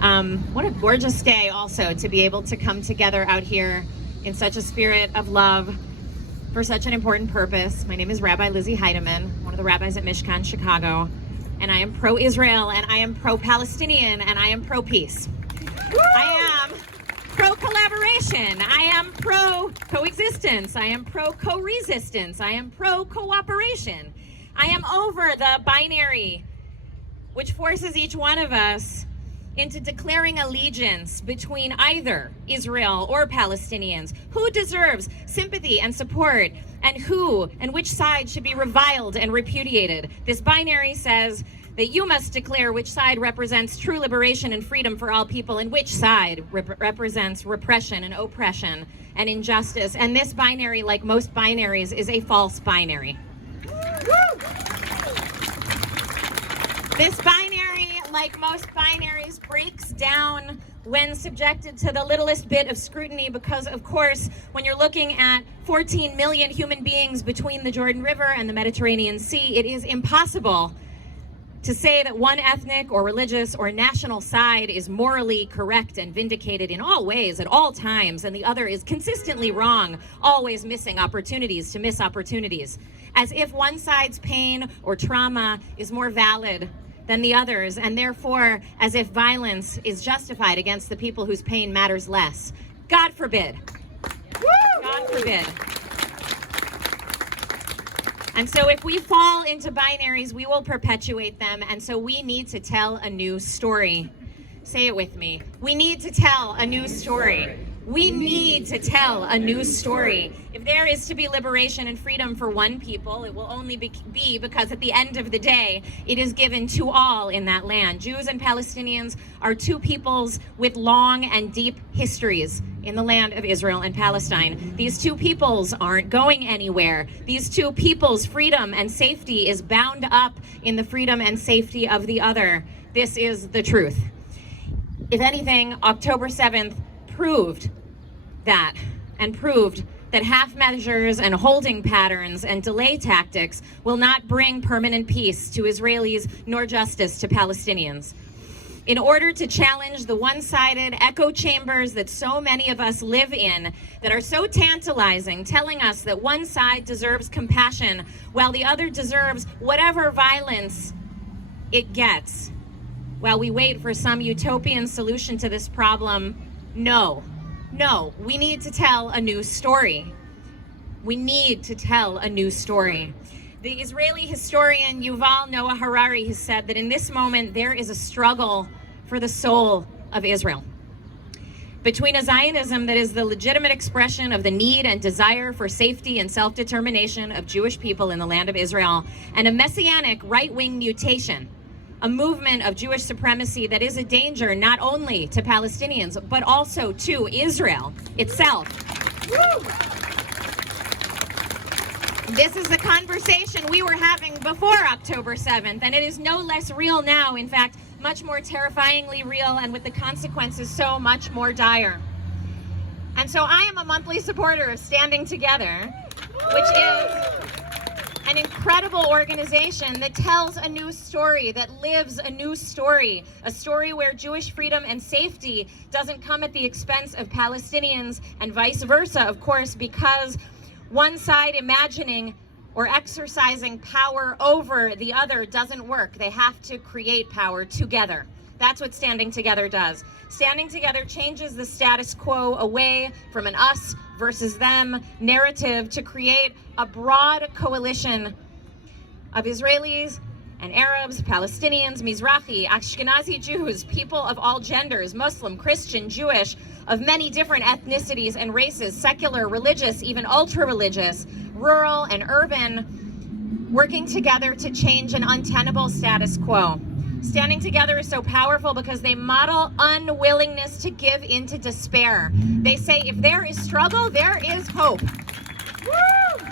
What a gorgeous day also to be able to come together out here in such a spirit of love for such an important purpose. My name is Rabbi Lizzi, one of the rabbis at Mishkan, Chicago, and I am pro-Israel, and I am pro-Palestinian, and I am pro-peace. I am pro-collaboration. I am pro-coexistence. I am pro-co-resistance. I am pro-cooperation. I am over the binary, which forces each one of us into declaring allegiance between either Israel or Palestinians. Who deserves sympathy and support, and who and which side should be reviled and repudiated? This binary says that you must declare which side represents true liberation and freedom for all people, and which side represents repression and oppression and injustice. And this binary, like most binaries, is a false binary. This binary, like most binaries, breaks down when subjected to the littlest bit of scrutiny because, of course, when you're looking at 14 million human beings between the Jordan River and the Mediterranean Sea, it is impossible to say that one ethnic or religious or national side is morally correct and vindicated in all ways at all times, and the other is consistently wrong, always missing opportunities to miss opportunities, as if one side's pain or trauma is more valid than the others, and therefore as if violence is justified against the people whose pain matters less. God forbid. God forbid. And so if we fall into binaries, we will perpetuate them, and so we need to tell a new story. Say it with me. We need to tell a new story. We need to tell a new story. If there is to be liberation and freedom for one people, it will only be because at the end of the day, it is given to all in that land. Jews and Palestinians are two peoples with long and deep histories in the land of Israel and Palestine. These two peoples aren't going anywhere. These two peoples' freedom and safety is bound up in the freedom and safety of the other. This is the truth. If anything, October 7th proved that, and proved that half measures and holding patterns and delay tactics will not bring permanent peace to Israelis nor justice to Palestinians. In order to challenge the one-sided echo chambers that so many of us live in, that are so tantalizing, telling us that one side deserves compassion while the other deserves whatever violence it gets, while we wait for some utopian solution to this problem, no, we need to tell a new story. We need to tell a new story. The Israeli historian Yuval Noah Harari has said that in this moment there is a struggle for the soul of Israel, between a Zionism that is the legitimate expression of the need and desire for safety and self-determination of Jewish people in the land of Israel, and a messianic right-wing mutation, a movement of Jewish supremacy that is a danger not only to Palestinians, but also to Israel itself. This is the conversation we were having before October 7th, and it is no less real now. In fact, much more terrifyingly real, and with the consequences so much more dire. And so I am a monthly supporter of Standing Together, which is an incredible organization that tells a new story, that lives a new story, a story where Jewish freedom and safety doesn't come at the expense of Palestinians, and vice versa, of course, because one side imagining or exercising power over the other doesn't work. They have to create power together. That's what Standing Together does. Standing Together changes the status quo away from an us versus them narrative to create a broad coalition of Israelis and Arabs, Palestinians, Mizrahi, Ashkenazi Jews, people of all genders, Muslim, Christian, Jewish, of many different ethnicities and races, secular, religious, even ultra-religious, rural and urban, working together to change an untenable status quo. Standing Together is so powerful because they model unwillingness to give in to despair. They say if there is struggle, there is hope. Woo!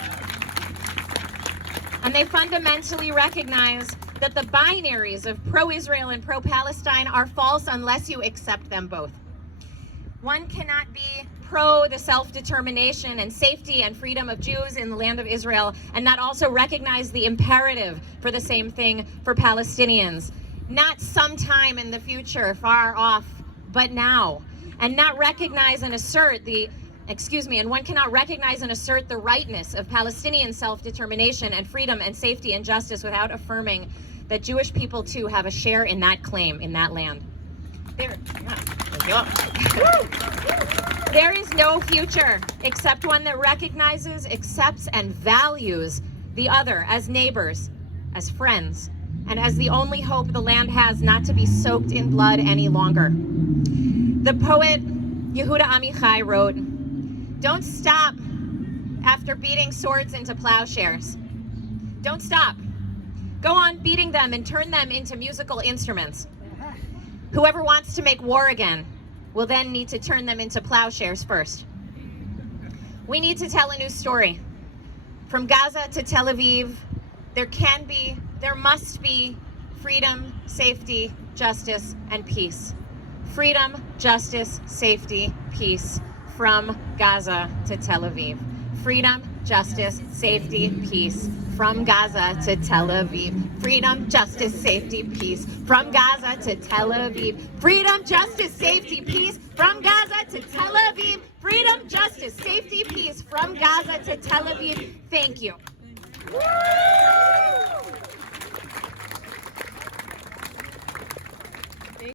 And they fundamentally recognize that the binaries of pro-Israel and pro-Palestine are false unless you accept them both. One cannot be pro the self-determination and safety and freedom of Jews in the land of Israel and not also recognize the imperative for the same thing for Palestinians. not sometime in the future, far off, but now. And not recognize and assert and one cannot recognize and assert the rightness of Palestinian self-determination and freedom and safety and justice without affirming that Jewish people too have a share in that claim, in that land. There is no future except one that recognizes, accepts, and values the other as neighbors, as friends, and as the only hope the land has not to be soaked in blood any longer. The poet Yehuda Amichai wrote, "Don't stop after beating swords into plowshares. Don't stop. Go on beating them and turn them into musical instruments. Whoever wants to make war again will then need to turn them into plowshares first." We need to tell a new story. From Gaza to Tel Aviv, there must be freedom, safety, justice, and peace. Freedom, justice, safety, peace. From Gaza to Tel Aviv. Freedom, justice, safety, peace. From Gaza to Tel Aviv. Freedom, justice, safety, peace. From Gaza to Tel Aviv. Freedom, justice, safety, peace. From Gaza to Tel Aviv. Freedom, justice, safety, peace. From Gaza to Tel Aviv. Thank you.